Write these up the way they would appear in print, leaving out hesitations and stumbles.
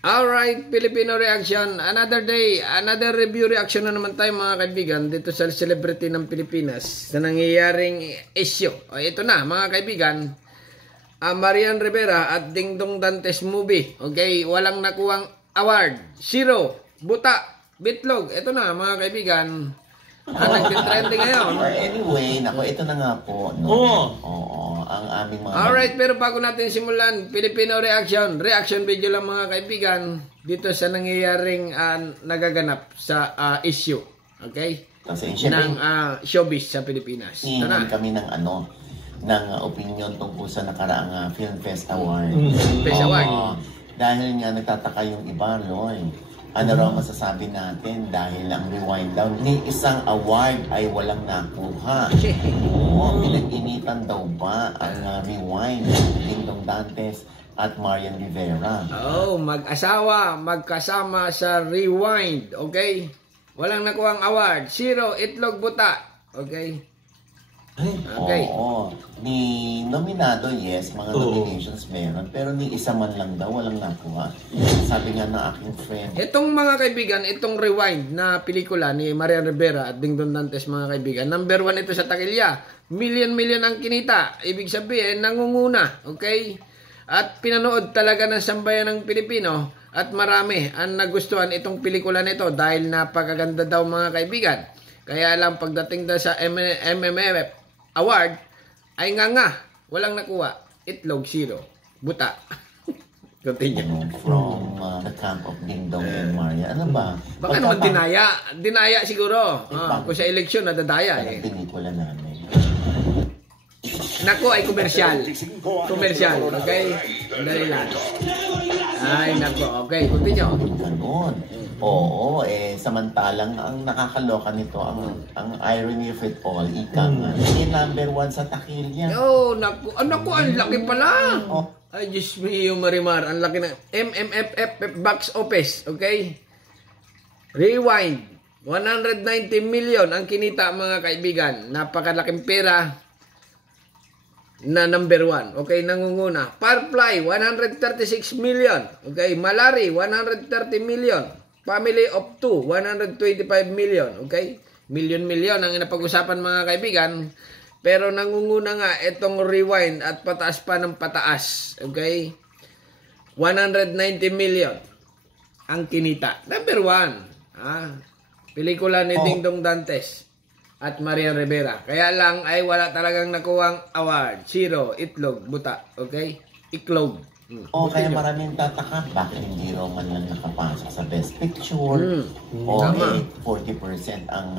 Alright, Filipino Reaction. Another day, another review reaction na naman tayo mga kaibigan dito sa celebrity ng Pilipinas na nangyayaring issue. O ito na mga kaibigan, Marian Rivera at Dingdong Dantes movie. Okay, walang nakuwang award. 0, buta, bitlog. Ito na mga kaibigan. Nag-trending ngayon. Anyway, nako, ito na nga po. No? Oo, ang aming mga... Alright, pero bago natin simulan, Filipino Reaction. Reaction video lang mga kaibigan dito sa nangyayaring nagaganap sa issue. Okay? Kasi ng showbiz sa Pilipinas. Hihingan kami ng ng opinion tungkol sa nakaraang Film Fest Award. Fest Award. Dahil nga nagtataka yung iba, Loy. Ano raw masasabi natin dahil ang rewind down ni isang award ay walang nakuha. Oo, pinag-initan daw ba ang rewind Dingdong Dantes at Marian Rivera? Oh, mag-asawa, magkasama sa rewind, okay? Walang nakuhang award, 0, itlog, buta, okay? Okay. Oo. Ni nominado, yes, mga nominations meron. Pero ni isa man lang daw, walang nakuha. Sabi nga ng aking friend. Itong mga kaibigan, itong rewind na pelikula ni Marian Rivera at Dingdong Dantes mga kaibigan, number 1 ito sa takilya. Million ang kinita. Ibig sabihin, nangunguna. Okay? At pinanood talaga ng sambayan ng Pilipino at marami ang nagustuhan itong pelikula nito dahil napakaganda daw mga kaibigan. Kaya lang pagdating daw sa MMF award ay nga walang nakuha, itlog 0, buta. Continue. From the camp of Dingdong and Maria. Ano ba? Baka naman dinaya siguro. Kung sa eleksyon nadadaya eh. Pelikula namin. Naku ay komersyal, okay? Dali lang. Ay nako, okay, continue. Ganon. Oo, samantalang ang nakakaloka nito, ang irony of it all, ika nga, number 1 sa takilya. Oh, naku, ang laki pala. Ay, Diyos mio, Marimar, ang laki ng MMFF box office, okay? Rewind, 190 million ang kinita mga kaibigan. Napakalaking pera na number 1, okay, nangunguna. Firefly, 136 million, okay? Malari, 130 million. Family of 2, 125 million. Okay? Million ang napag-usapan mga kaibigan. Pero nangunguna nga itong rewind at pataas pa ng pataas. Okay? 190 million ang kinita. Number 1. Pelikula ni Dingdong Dantes at Marian Rivera. Kaya lang ay wala talagang nakuwang award. 0, itlog, buta. Okay? Iklog. Kaya maraming tataka, bakit hindi raw man lang nakapasok sa Best Picture? 40% ang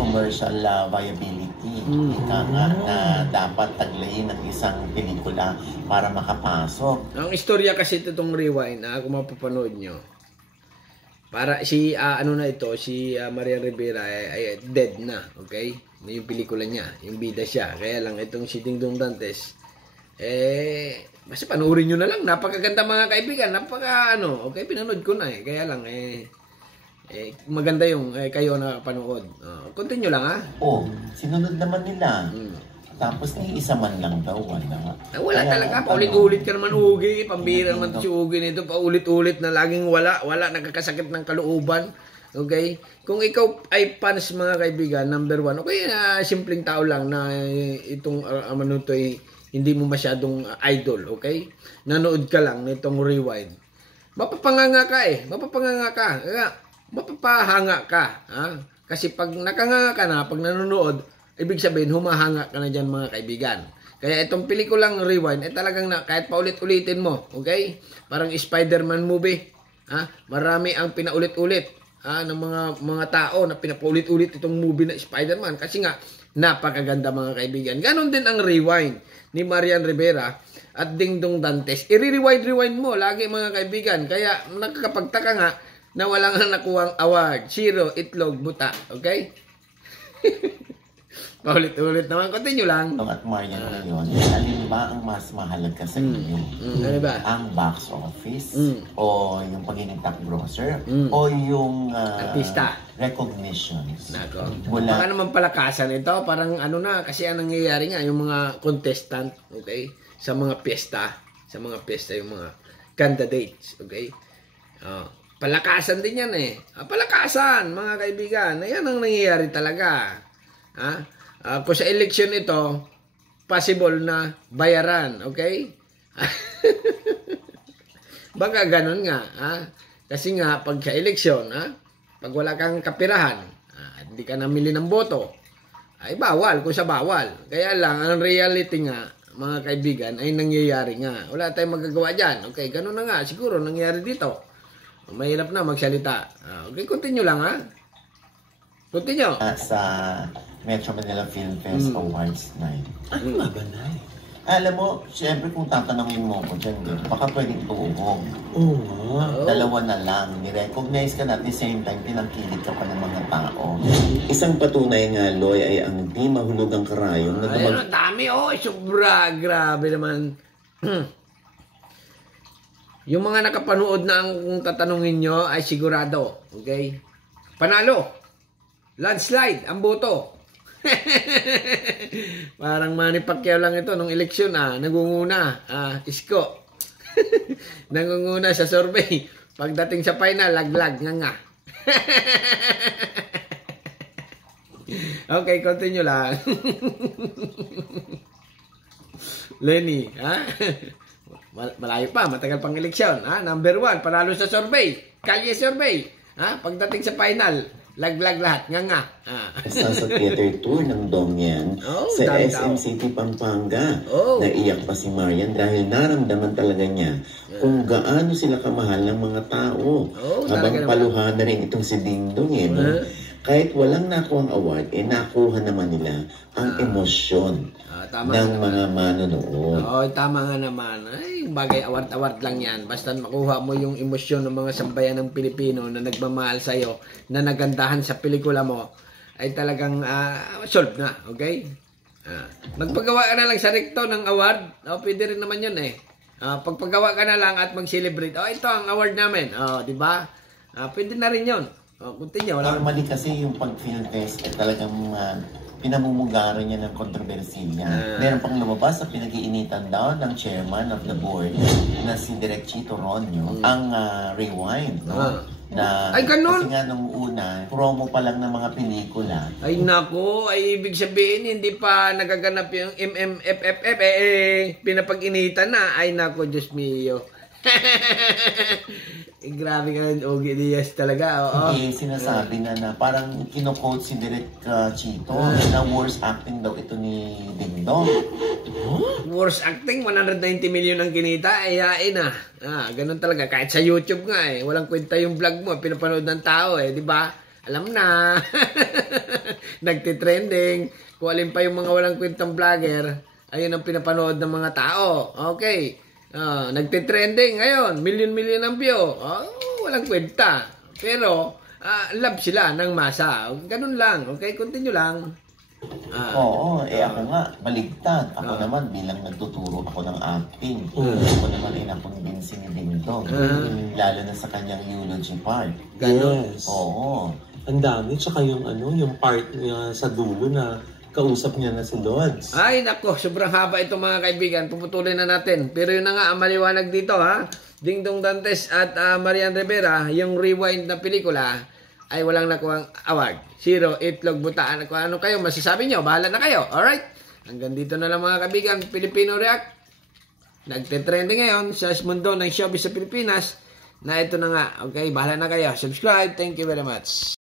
commercial viability. Ika nga na dapat taglayin ng isang pelikula para makapasok. Ang istorya kasi itong rewind, kung mapapanood nyo, para si, si Marian Rivera ay dead na, okay? Yung pelikula niya, yung bida siya. Kaya lang itong si Dingdong Dantes, basta panoorin nyo na lang. Napakaganda mga kaibigan. Okay, pinanood ko na Kaya lang, maganda yung kayo na panood. Continue lang Sinunod naman nila. Tapos isa man lang daw, wala talaga. Paulit-ulit ka naman, Ugi. Pambira naman si Ugi nito. Paulit-ulit na laging wala. Nagkakasakit ng kalooban. Okay? Kung ikaw ay fans mga kaibigan, number 1, okay, simpleng tao lang na itong hindi mo masyadong idol, okay? Nanood ka lang nitong rewind. Mapapanganga ka Mapapahanga ka. Kasi pag nakanganga ka na, pag nanonood, ibig sabihin, humahanga ka na dyan mga kaibigan. Kaya itong pelikulang rewind, talagang kahit paulit-ulitin mo, okay? Parang Spider-Man movie. Marami ang pinaulit-ulit ng mga tao na pinapaulit-ulit itong movie na Spider-Man. Kasi nga, napakaganda mga kaibigan. Ganon din ang rewind ni Marian Rivera at Dingdong Dantes. I-rewind mo lagi mga kaibigan. Kaya nakakapagtaka nga na wala nga nakuhang award. 0, itlog, buta. Okay? Paulit-ulit naman. Continue lang. At Marian ngayon, alin ba ang mas mahalaga sa inyo? Ano ba? Ang box office? O yung pagiging top grosser? O yung artista? Recognitions? Nako. Baka naman palakasan ito. Parang kasi ang nangyayari nga, yung mga contestant, okay? Sa mga piyesta yung mga candidates, okay? Oh, palakasan din yan eh. Palakasan, mga kaibigan. Yan ang nangyayari talaga. Kung sa eleksyon ito, possible na bayaran. Okay? Baka ganun nga. Kasi nga, pag sa eleksyon, pag wala kang kapirahan, hindi ka namili ng boto, ay bawal kung sa bawal. Kaya lang, ang reality nga, mga kaibigan, ay nangyayari nga. Wala tayong magagawa dyan. Okay, ganun na nga. Siguro, nangyayari dito. Mahirap na magsalita. Okay, continue lang Continue. Sa Metro Manila Film Fest Awards night. Ano nga ba, Nay? Alam mo, syempre kung tatanungin mo ko dyan, baka pwedeng tuubog. Oo. Dalawa na lang. Ni-recognize ka na at the same time, pinangkilig ka pa ng mga tao. Isang patunay nga, Loy, ay ang di mahulog ang karayong. Ayun, ang dami. Sobra. Grabe naman. Yung mga nakapanood na ang tatanungin nyo ay sigurado. Okay? Panalo. Landslide. Ang boto. Parang Manny Pacquiao lang ito nung eleksyon. Nangunguna. Isko. Nangunguna sa survey. Pagdating sa final, laglag. Nga. Okay, continue lang. Lenny. Malayo pa, matagal pang eleksyon. Number 1, panalo sa survey. Kalye survey. Pagdating sa final, laglag lahat. Nga. Sa theater tour ng Dongyan sa SM City, Pampanga. Naiyak pa si Marian dahil naramdaman talaga niya kung gaano sila kamahal ng mga tao. Habang paluhan na rin itong si Dingdong. Kahit walang nakuha ang award, nakuha naman nila ang emosyon ng mga manonood. Tama nga naman. Ay, bagay award-award lang yan. Basta makuha mo yung emosyon ng mga sambayan ng Pilipino na nagmamahal sa'yo, na nagandahan sa pelikula mo, ay talagang solve na. Okay? Magpagawa ka na lang sa rekto ng award. Pwede rin naman yun pagpagawa ka na lang at mag-celebrate. Ito ang award namin. Di ba? Pwede na rin yun. Continue. Normally kasi yung pag-film fest talagang pinamumugaran niya ng kontrobersiya. Meron pang lumabas sa pinag-iinitan daw ng chairman of the board na si Direk Chito Ronyo ang Rewind. Ay, ganun? Kasi nga nung una, promo pa lang ng mga pelikula. Ay nako, ay ibig sabihin hindi pa nagaganap yung MMFFF, pinapag-initan na. Ay nako, Diyos mio. Grabe ka rin, Ogie Diaz talaga. Sinasabi na parang kino-quote si Direk Chito na worst acting daw ito ni Dingdong. Worst acting, 190 million ang kinita, ayain ganun talaga. Kahit sa YouTube nga walang kwenta yung vlog mo, pinapanood ng tao di ba? Alam na. Nagtitrending. Kung alin pa yung mga walang kwentang vlogger, ayun ang pinapanood ng mga tao. Okay. Nagtitrending ngayon, million ang view. Walang kwenta. Pero, love sila ng masa. Ganun lang. Okay, continue lang. Ako nga, baligtad. Ako naman, bilang nagtuturo ako ng acting. Ako naman ay nakonvince ni Dingdong. Lalo na sa kanyang eulogy part. Ganun. Yes. Ang dami. Tsaka yung part niya sa dulo na kausap niya na si Lods. Ay, nako, sobrang haba ito mga kaibigan. Puputulin na natin. Pero yun na nga, ang maliwanag dito Dingdong Dantes at Marian Rivera, yung Rewind na pelikula, ay walang nakuhang award. 0, itlog, butaan. Ano kayo? Masasabi nyo? Bahala na kayo. Alright? Hanggang dito na lang mga kaibigan. Filipino React. Nagtitrending ngayon sa mundo ng showbiz sa Pilipinas. Na ito na nga. Okay? Bahala na kayo. Subscribe. Thank you very much.